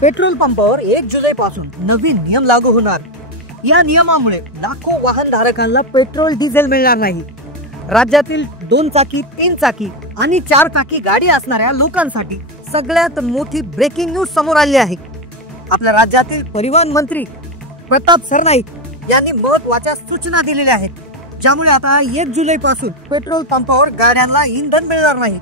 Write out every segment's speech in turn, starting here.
Petrol पंपावर 1 जुलै पासून नवीन नियम लागू होणार। या नियमामुळे लाखो वाहन धारकांना पेट्रोल डिझेल मिळणार नाही। राज्यातील 2 चाकी 3 चाकी आणि 4 चाकी गाडी असणाऱ्या लोकांसाठी सगळ्यात मोठी ब्रेकिंग न्यूज समोर आली आहे। आपल्या राज्यातील परिवहन मंत्री प्रताप सरनाईक यांनी महत्त्वाच्या सूचना दिलेल्या आहेत, ज्यामुळे आता 1 जुलै पासून पेट्रोल पंपावर गाड्यांना इंधन मिळणार नाही।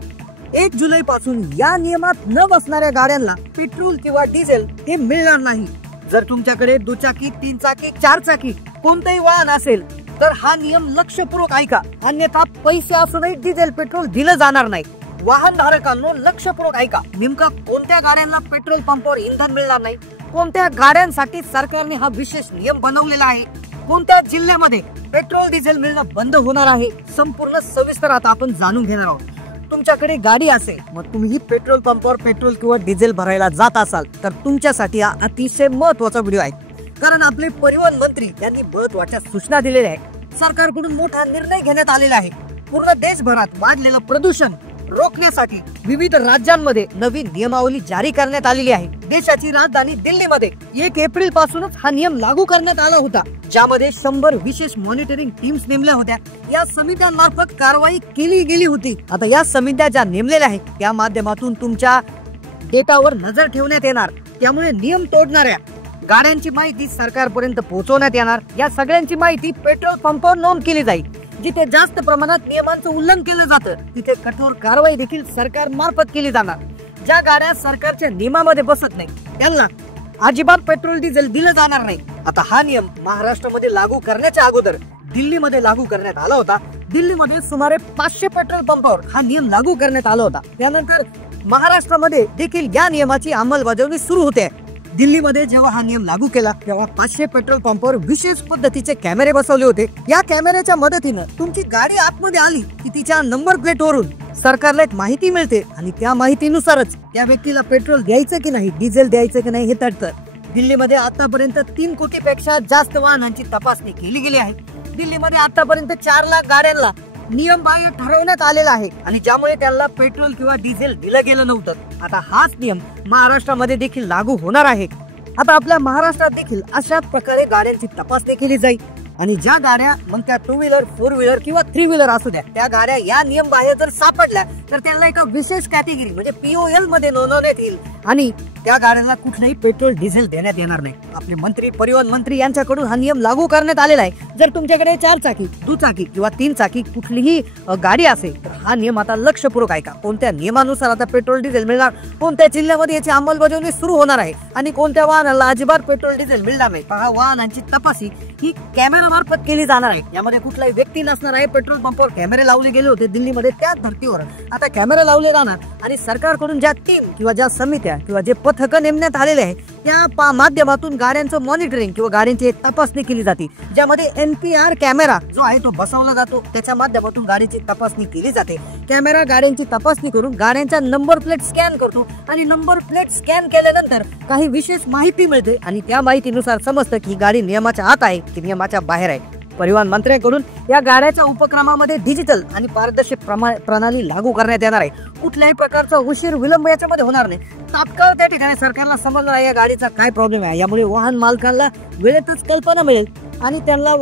1 जुलै पासून या नियमात न बसणाऱ्या गाड्यांना पेट्रोल किंवा डिझेल हे मिळणार नाही। जर तुमच्याकडे 2 चाकी 3 चाकी 4 चाकी कोणतेही वाहन असेल तर हा नियम लक्षपूर्वक ऐका, अन्यथा पैसे असूनही डिझेल पेट्रोल दिलं जाणार नाही। वाहन धारकांनो लक्षपूर्वक ऐका, नेमका कोणत्या गाड्यांना पेट्रोल पंपावर इंधन मिळणार नाही, कोणत्या गाड्यांसाठी सरकारने हा विशेष नियम बनवलेला आहे, कोणत्या जिल्ह्यामध्ये पेट्रोल डिझेल मिळणं बंद होणार आहे, संपूर्ण सविस्तर आता आपण जाणून घेणार आहोत। तुमच्याकडे गाडी असेल, मग तुम्ही पेट्रोल पंपावर पेट्रोल किंवा डिझेल भरायला जात असाल तर तुमच्यासाठी हा अतिशय महत्त्वाचा व्हिडिओ आहे, कारण आपले परिवहन मंत्री यांनी महत्त्वाच्या सूचना दिलेल्या आहेत। सरकारकडून मोठा निर्णय घेण्यात आलेला आहे। पूर्ण देशभरात वाढलेलं प्रदूषण रोखण्यासाठी विविध राज्यांमध्ये नवीन नियमावली जारी करण्यात आलेली आहे। देशाची राजधानी दिल्लीमध्ये 1 एप्रिल पासूनच हा नियम लागू करण्यात आला होता, ज्यामध्ये 100 विशेष मॉनिटरिंग टीम्स नेमल्या होत्या। या समित्यांमार्फत कारवाई केली गेली होती। आता या समित्या ज्या नेमलेल्या आहेत त्या माध्यमातून तुमच्या डेटावर नजर ठेवण्यात येणार, त्यामुळे नियम तोडणाऱ्या गाड्यांची माहिती सरकारपर्यंत पोहोचवण्यात येणार। या सगळ्यांची माहिती पेट्रोल पंपावर नोंद केली जाईल। जिथे जास्त प्रमाणात नियमांचं उल्लंघन केलं जातं तिथे कठोर कारवाई देखील सरकार मार्फत केली जाणार। ज्या गाड्या सरकारच्या नियमामध्ये बसत नाही त्यांना अजिबात पेट्रोल डिझेल दिलं जाणार नाही। आता हा नियम महाराष्ट्रामध्ये लागू करण्याच्या अगोदर दिल्लीमध्ये लागू करण्यात आला होता। दिल्लीमध्ये सुमारे 500 पेट्रोल पंपावर हा नियम लागू करण्यात आला होता। त्यानंतर महाराष्ट्रामध्ये देखील या नियमाची अंमलबजावणी सुरू होते। दिल्लीमध्ये जेव्हा हा नियम लागू केला तेव्हा 500 पेट्रोल पंपावर विशेष पद्धतीचे कॅमेरे बसवले होते। या कॅमेऱ्याच्या मदतीने तुमची गाडी आतमध्ये आली की तिच्या नंबर प्लेटवरून सरकारला एक माहिती मिळते आणि त्या माहितीनुसारच त्या व्यक्तीला पेट्रोल द्यायचं की नाही, डिझेल द्यायचं की नाही हे ठरतं। दिल्लीमध्ये आतापर्यंत 3 कोटीपेक्षा जास्त वाहनांची तपासणी केली गेली आहे। दिल्लीमध्ये आतापर्यंत 4 लाख गाड्यांना नियम बाह्य ठरवण्यात आलेला आहे आणि ज्यामुळे त्यांना पेट्रोल किंवा डिझेल दिलं गेलं नव्हतं। आता हाच नियम महाराष्ट्रामध्ये देखील लागू होणार आहे। आता आपल्या महाराष्ट्रात देखील अशाच प्रकारे गाड्यांची तपासणी केली जाईल आणि ज्या गाड्या मग त्या 2 व्हीलर 4 व्हीलर किंवा 3 व्हीलर असू द्या, त्या गाड्या या नियम बाह्य जर सापडल्या तर त्यांना एका विशेष कॅटेगरी म्हणजे POL मध्ये नोंदवण्यात येईल आणि त्या गाड्यांना कुठलाही पेट्रोल डिझेल देण्यात येणार नाही। आपले मंत्री परिवहन मंत्री यांच्याकडून हा नियम लागू करण्यात आलेला आहे। जर तुमच्याकडे 4 चाकी 2 चाकी किंवा 3 चाकी कुठलीही गाडी असेल तर हा नियम आता लक्षपूर्वक ऐका। कोणत्या नियमानुसार आता पेट्रोल डिझेल मिळणार, कोणत्या जिल्ह्यामध्ये याची अंमलबजावणी सुरू होणार आहे आणि कोणत्या वाहनाला अजिबात पेट्रोल डिझेल मिळणार नाही। पहा, वाहनांची तपासणी ही कॅमेरा मार्फत केली जाणार आहे। यामध्ये कुठलाही व्यक्ती नसणार आहे। पेट्रोल पंपावर कॅमेरे लावले गेले होते दिल्लीमध्ये, त्या धर्तीवर आता कॅमेरे लावले जाणार आणि सरकारकडून ज्या टीम किंवा ज्या समित्या किंवा जे पथकं नेमण्यात आलेले आहे त्या माध्यमातून गाड्यांचं मॉनिटरिंग किंवा गाड्यांची तपासणी केली जाते, ज्यामध्ये NPR कॅमेरा जो आहे तो बसवला जातो। त्याच्या माध्यमातून गाडीची तपासणी केली जाते। कॅमेरा गाड्यांची तपासणी करून गाड्यांचा नंबर प्लेट स्कॅन करतो आणि नंबर प्लेट स्कॅन केल्यानंतर काही विशेष माहिती मिळते आणि त्या माहितीनुसार समजतं की ही गाडी नियमाच्या आत आहे की नियमाच्या बाहेर आहे। परिवहन मंत्र्यांकडून या गाड्याच्या उपक्रमामध्ये डिजिटल आणि पारदर्शक प्रणाली लागू करण्यात येणार आहे। कुठल्याही प्रकारचा उशीर विलंब याच्यामध्ये होणार नाही। तात्काळ त्या ठिकाणी सरकारला समजणार आहे या गाडीचा काय प्रॉब्लेम आहे। यामुळे वाहन मालकांना वेळेतच कल्पना मिळेल आणि त्यांना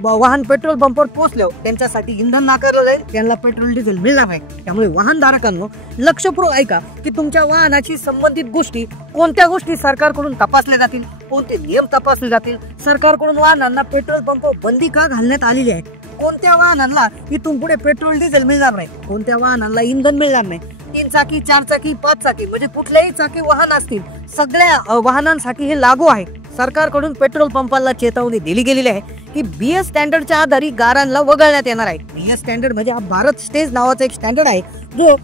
वाहन पेट्रोल पंपावर पोहोचल्यावर त्यांच्यासाठी इंधन नाकारलं जाईल, त्यांना पेट्रोल डिझेल मिळणार नाही। त्यामुळे वाहनधारकांनो लक्षपूर्वक ऐका की तुमच्या वाहनाची संबंधित गोष्टी, कोणत्या गोष्टी सरकारकडून तपासल्या जातील, कोणते नियम तपासले जातील, सरकारकडून वाहनांना पेट्रोल पंपावर बंदी का घालण्यात आलेली आहे, कोणत्या वाहनांना इथून पुढे पेट्रोल डिझेल मिळणार नाही, कोणत्या वाहनांना इंधन मिळणार नाही। 3 चाकी 4 चाकी 5 चाकी म्हणजे कुठल्याही चाकी वाहन असतील सगळ्या वाहनांसाठी हे लागू आहे। सरकारकडून पेट्रोल पंपाला चेतावणी दिली गेलेली आहे की BS स्टँडर्डच्या आधारे गाड्यांना वगळण्यात येणार आहे। BS स्टँडर्ड म्हणजे हा भारत स्टेज नावाचा एक स्टँडर्ड आहे जो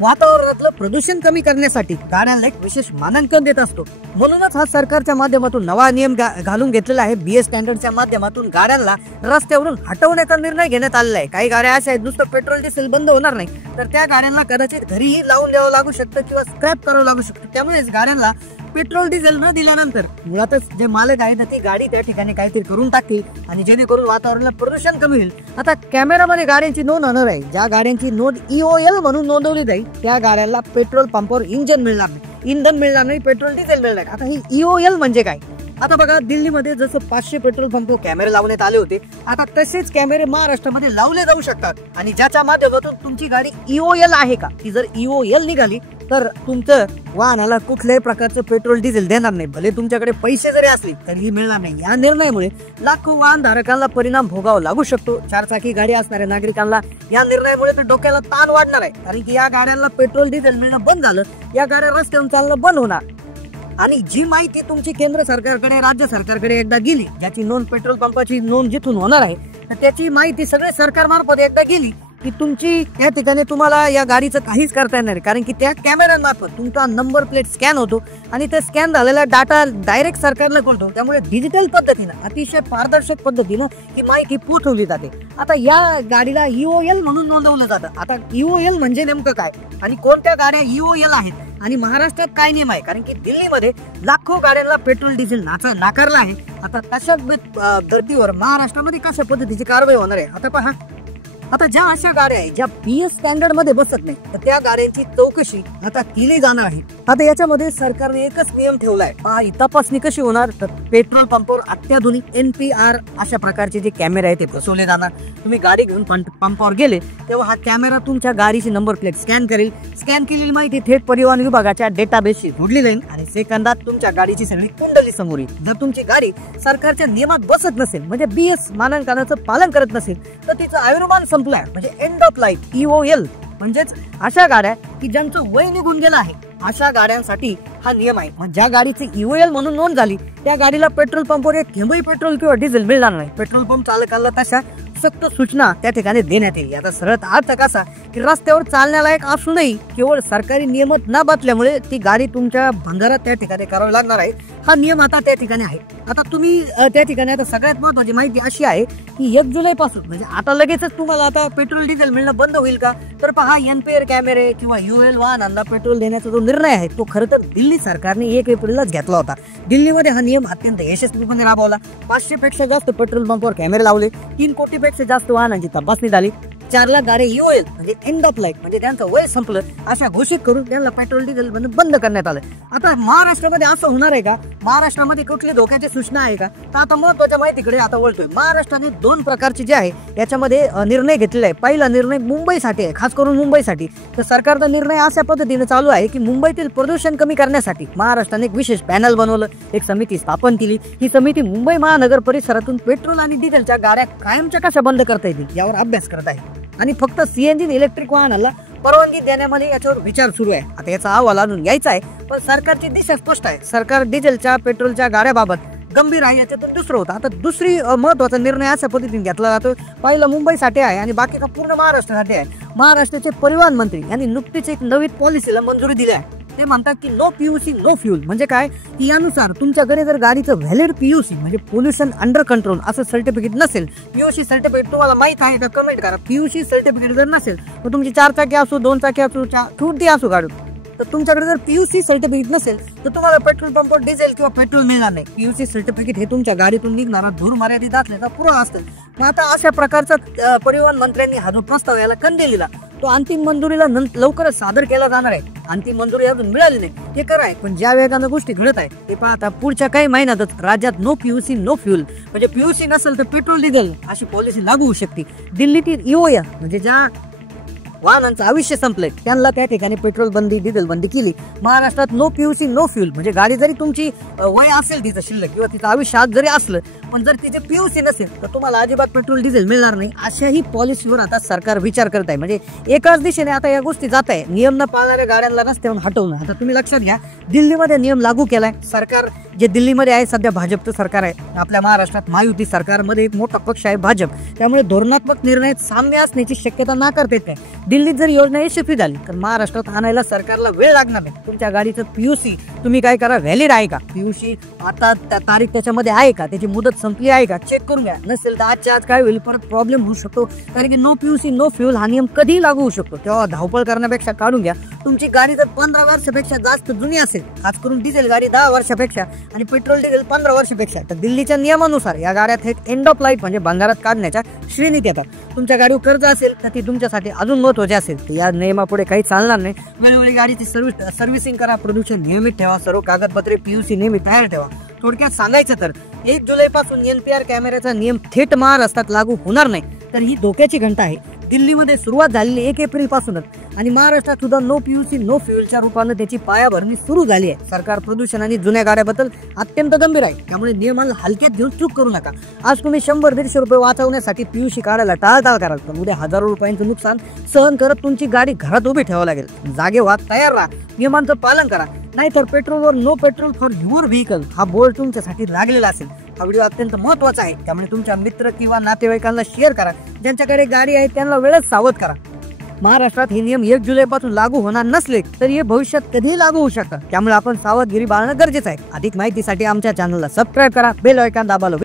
वातावरणातलं प्रदूषण कमी करण्यासाठी गाड्यांना एक विशेष मानांकन देत असतो। म्हणूनच हा सरकारच्या माध्यमातून नवा नियम घालून घेतलेला आहे। BS स्टँडर्डच्या माध्यमातून गाड्यांना रस्त्यावरून हटवण्याचा निर्णय घेण्यात आलेला आहे। काही गाड्या अशा आहेत नुसतं पेट्रोल डिझेल बंद होणार नाही तर त्या गाड्यांना कदाचित घरीही लावून द्यावं लागू शकतं किंवा स्क्रॅप करावं लागू शकतं। त्यामुळेच गाड्यांना पेट्रोल डिझेल न दिल्यानंतर मुळातच जे मालक आहे ना ती गाडी त्या ठिकाणी काहीतरी करून टाकतील आणि जेणेकरून वातावरणाला प्रदूषण कमी होईल। आता कॅमेरामध्ये गाड्यांची नोंद होणार आहे। ज्या गाड्यांची नोंद EOL म्हणून नोंदवली जाईल त्या गाड्यांना पेट्रोल पंपावर इंजन मिळणार नाही। इंधन मिळणार नाही, पेट्रोल डिझेल मिळणार. आता ही EOL म्हणजे काय? आता बघा, दिल्लीमध्ये जसं 500 पेट्रोल पंप कॅमेरे लावण्यात आले होते, आता तसेच कॅमेरे महाराष्ट्रामध्ये लावले जाऊ शकतात. आणि ज्याच्या माध्यमातून तुमची गाडी EOL आहे का, ती जर EOL निघाली तर तुमचं वाहनाला कुठल्याही प्रकारचं पेट्रोल डिझेल देणार नाही. भले तुमच्याकडे पैसे जरी असले तरीही मिळणार नाही. या निर्णयामुळे लाखो वाहनधारकांना परिणाम भोगावा लागू शकतो. 4 चाकी गाडी असणाऱ्या नागरिकांना या निर्णयामुळे तर डोक्याला ताण वाढणार आहे. कारण की या गाड्यांना पेट्रोल डिझेल मिळणं बंद झालं, या गाड्या रस्त्यावर चालणं बंद होणार. आणि जी माहिती तुमची केंद्र सरकारकडे, राज्य सरकारकडे एकदा गेली, ज्याची नोंद पेट्रोल पंपाची नोंद जिथून होणार आहे, तर त्याची माहिती सगळे सरकारमार्फत एकदा गेली की तुमची त्या ठिकाणी तुम्हाला या गाडीचं काहीच करता येणार नाही. कारण की त्या कॅमेऱ्यांमार्फत तुमचा नंबर प्लेट स्कॅन होतो आणि ते स्कॅन झालेला डाटा डायरेक्ट सरकारला कळतो. त्यामुळे डिजिटल पद्धतीनं, अतिशय पारदर्शक पद्धतीनं ही माहिती पोहोचवली जाते. आता या गाडीला EOL म्हणून नोंदवलं जातं. आता EOL म्हणजे नेमकं काय आणि कोणत्या गाड्या EOL आहेत आणि महाराष्ट्रात काय नियम आहे? कारण की दिल्लीमध्ये लाखो गाड्यांना पेट्रोल डिझेल नाकारलं आहे. आता तशाच धर्तीवर महाराष्ट्रामध्ये कशा पद्धतीची कारवाई होणार आहे? आता पहा, आता ज्या अशा गाड्या आहेत ज्या BS स्टँडर्ड मध्ये बसत नाही, तर त्या गाड्यांची चौकशी आता केली जाणार आहे. आता याच्यामध्ये सरकारने एकच नियम ठेवलाय. ही तपासणी कशी होणार? तर पेट्रोल पंपावर अत्याधुनिक NPR अशा प्रकारचे जे कॅमेरे आहेत ते बसवले जाणार. तुम्ही गाडी घेऊन पंपावर गेले तेव्हा हा कॅमेरा तुमच्या गाडीची नंबर प्लेट स्कॅन करेल. स्कॅन केलेली माहिती थेट परिवहन विभागाच्या डेटाबेसशी जोडली जाईल आणि सेकंदात तुमच्या गाडीची सगळी कुंडली समोर येईल. जर तुमची गाडी सरकारच्या नियमात बसत नसेल, म्हणजे BS मानकांचं पालन करत नसेल, तर तिचं आयुर्मान संपलाय, म्हणजे एंड ऑफ लाईफ. EOL म्हणजेच अशा गाड्या की ज्यांचं वय निघून गेलं आहे, अशा गाड्यांसाठी हा नियम आहे. ज्या गाडीची EOL म्हणून नोंद झाली त्या गाडीला पेट्रोल पंपावर एक थेंबही पेट्रोल किंवा डिझेल मिळणार नाही. पेट्रोल पंप चालकांना तशा सक्त सूचना त्या ठिकाणी देण्यात येईल. आता सरळ अर्थ कसा की रस्त्यावर चालण्यालायक असूनही केवळ सरकारी नियमच न बसल्यामुळे ती गाडी तुमच्या भंगारात त्या ठिकाणी करावी लागणार आहे. हा नियम आता त्या ठिकाणी आहे. आता तुम्ही त्या ठिकाणी आता सगळ्यात महत्वाची माहिती अशी आहे की 1 जुलै पासून, म्हणजे आता लगेचच तुम्हाला आता पेट्रोल डिझेल मिळणं बंद होईल का? तर पहा, NPR कॅमेरे किंवा EOL वाहनांना पेट्रोल देण्याचा जो निर्णय आहे तो खरं तर दिल्ली सरकारने 1 एप्रिललाच घेतला होता. दिल्लीमध्ये हा नियम अत्यंत यशस्वीपणे राबवला. 500 पेक्षा जास्त पेट्रोल पंपावर कॅमेरे लावले. 3 कोटीपेक्षा जास्त वाहनांची तपासणी झाली. 4 लाख गाड्या EOL म्हणजे एंड ऑफ लाईफ, म्हणजे त्यांचं वय संपलं अशा घोषित करून त्यांना पेट्रोल डिझेल बंद करण्यात आलं. आता महाराष्ट्रामध्ये असं होणार आहे का? महाराष्ट्रामध्ये कुठली धोक्याची सूचना आहे का? तर आता महत्वाच्या माहितीकडे आता वळतोय. महाराष्ट्राने 2 प्रकारचे जे आहे याच्यामध्ये निर्णय घेतलेला आहे. पहिला निर्णय मुंबईसाठी आहे, खास करून मुंबईसाठी. तर सरकारचा निर्णय अशा पद्धतीने चालू आहे की मुंबईतील प्रदूषण कमी करण्यासाठी महाराष्ट्राने एक विशेष पॅनल बनवलं, एक समिती स्थापन केली. ही समिती मुंबई महानगर परिसरातून पेट्रोल आणि डिझेलच्या गाड्या कायमच्या कशा बंद करता येतील यावर अभ्यास करत आहे. आणि फक्त CNG इलेक्ट्रिक वाहनाला परवानगी देण्यामध्ये याच्यावर विचार सुरू आहे. आता याचा अहवाल अजून यायचा आहे, पण सरकारची दिशा स्पष्ट आहे. सरकार डिझेलच्या पेट्रोलच्या गाड्याबाबत गंभीर आहे, याच्यातून दुसरं होतं. आता दुसरी महत्वाचा निर्णय अशा पद्धतीने घेतला जातो. पहिला मुंबईसाठी आहे आणि बाकी का पूर्ण महाराष्ट्रासाठी आहे. महाराष्ट्राचे परिवहन मंत्री यांनी नुकतीच एक नवीन पॉलिसीला मंजुरी दिली आहे. ते म्हणतात की नो PUC नो फ्यूल. म्हणजे काय? यानुसार तुमच्याकडे जर गाडीचं व्हॅलिड PUC म्हणजे पोल्युशन अंडर कंट्रोल असं सर्टिफिकेट नसेल, PUC सर्टिफिकेट तुम्हाला माहित आहे का? कमेंट करा. PUC सर्टिफिकेट जर नसेल तर तुमची 4 चाकी असो, 2 चाकी असो, कुठली असो गाडी, तर तुमच्याकडे जर PUC सर्टिफिकेट नसेल तर तुम्हाला पेट्रोल पंपावर डिझेल किंवा पेट्रोल मिळणार नाही. PUC सर्टिफिकेट हे तुमच्या गाडीतून निघणारा धूर मर्यादित असल्याचा पुरावा असतं. मग आता अशा प्रकारचा परिवहन मंत्र्यांनी हा जो प्रस्ताव याला कंदी दिला, तो अंतिम मंजुरीला लवकरच सादर केला जाणार आहे. अंतिम मंजुरी अजून मिळाली नाही, हे कराय. पण ज्या वेगानं गोष्टी घडत आहे ते पाहता पुढच्या काही महिन्यातच राज्यात नो PUC नो फ्यूल म्हणजे PUC नसेल तर पेट्रोल डिझेल अशी पॉलिसी लागू होऊ शकते. दिल्लीतील EOL म्हणजे ज्या वाहनांचं आयुष्य संपलंय त्यांना त्या ठिकाणी पेट्रोल बंदी, डिझेल बंदी केली. महाराष्ट्रात नो PUC नो फ्यूल म्हणजे गाडी जरी तुमची वय असेल तिचं शिल्लक किंवा तिचं आयुष्य आज जरी असलं, पण जर तिचे PUC नसेल तर तुम्हाला अजिबात पेट्रोल डिझेल मिळणार नाही. अशाही पॉलिसीवर आता सरकार विचार करत आहे. म्हणजे एकाच दिशेने आता या गोष्टी जात आहे. नियम न पाळणाऱ्या गाड्यांना रस्त्यावरून हटवणं. आता तुम्ही लक्षात घ्या, दिल्लीमध्ये नियम लागू केलाय सरकार. जे दिल्लीमध्ये आहे सध्या भाजपचं सरकार आहे. आपल्या महाराष्ट्रात महायुती सरकारमध्ये एक मोठा पक्ष आहे भाजप. त्यामुळे धोरणात्मक निर्णयात साम्य असण्याची शक्यता नाकारता येत नाही. दिल्लीत जर योजना यशस्वी झाली तर महाराष्ट्रात आणायला सरकारला वेळ लागणार नाही. तुमच्या गाडीचं PUC तुम्ही काय करा, व्हॅलिड आहे का? PUC आता तारीख त्याच्यामध्ये आहे का? त्याची मुदत संपली आहे का? चेक करून घ्या. नसेल तर आजच्या आज काय होईल, परत प्रॉब्लेम होऊ शकतो. कारण की नो PUC नो फ्यूल हा नियम कधी लागू होऊ शकतो. तेव्हा धावपळ करण्यापेक्षा काढून घ्या. तुमची गाडी जर 15 वर्षापेक्षा जास्त जुनी असेल, खास करून डिझेल गाडी 10 वर्षापेक्षा आणि पेट्रोल डिझेल 15 वर्षापेक्षा, तर दिल्लीच्या नियमानुसार या गाड्या थेट एंड ऑफ लाईफ म्हणजे भंगारात काढण्याच्या श्रेणीत येतात. तुमच्या गाडीवर कर्ज असेल तर ती तुमच्यासाठी अजून महत्त्वाची महत्वाचे असेल तर या नियमापुढे काही चालणार नाही. वेळोवेळी गाडीची सर्व्हिसिंग करा, प्रदूषण नियमित ठेवा, सर्व कागदपत्रे PUC नेहमी तयार ठेवा. थोडक्यात सांगायचं तर 1 जुलैपासून NPR कॅमेऱ्याचा नियम थेट महाराष्ट्रात लागू होणार नाही, तर ही धोक्याची घंटा आहे. दिल्लीमध्ये सुरुवात झालेली 1 एप्रिलपासूनच आणि महाराष्ट्रात सुद्धा नो PUC नो फ्युएलच्या रूपाने त्याची पायाभरणी सुरू झाली आहे. सरकार प्रदूषण आणि जुन्या गाड्याबद्दल अत्यंत गंभीर आहे, त्यामुळे नियमाला हलक्यात घेऊन चूक करू नका. आज तुम्ही 100-150 रुपये वाचवण्यासाठी PUC काढायला टाळाटाळ कराल, पण उद्या हजारो रुपयांचं नुकसान सहन करत तुमची गाडी घरात उभी ठेवावी लागेल. जागे व्हा, तयार राहा, नियमांचं पालन करा, नाहीतर पेट्रोलवर no petrol for your vehicle हा बोर्ड तुमच्यासाठी लागलेला असेल. हा व्हिडिओ अत्यंत महत्त्वाचा आहे, त्यामुळे तुमच्या मित्र किंवा नातेवाईकांना शेअर करा. ज्यांच्याकडे गाडी आहे त्यांना वेळेत सावध करा. महाराष्ट्रात हे नियम 1 जुलैपासून लागू होणार नसले तर हे भविष्यात कधीही लागू होऊ शकतात, त्यामुळे आपण सावधगिरी बाळगणं गरजेचं आहे. अधिक माहितीसाठी आमच्या चॅनलला सबस्क्राईब करा, बेल आयकॉन दाबायला